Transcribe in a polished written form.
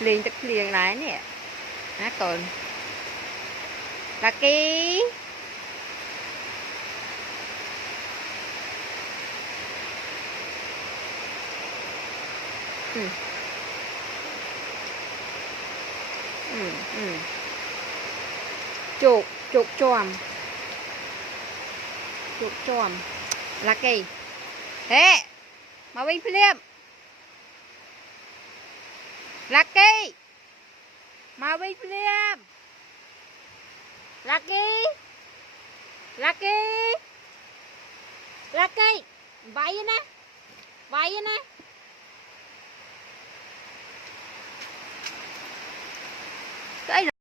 liền tức liền lại nè hả còn Lucky ừ. Ừ. Ừ. chuột chuột choàm chuột choàm Lucky thế mà đi phim Lucky mau đi phim Lucky Lucky Lucky vậy nè vậy nè cái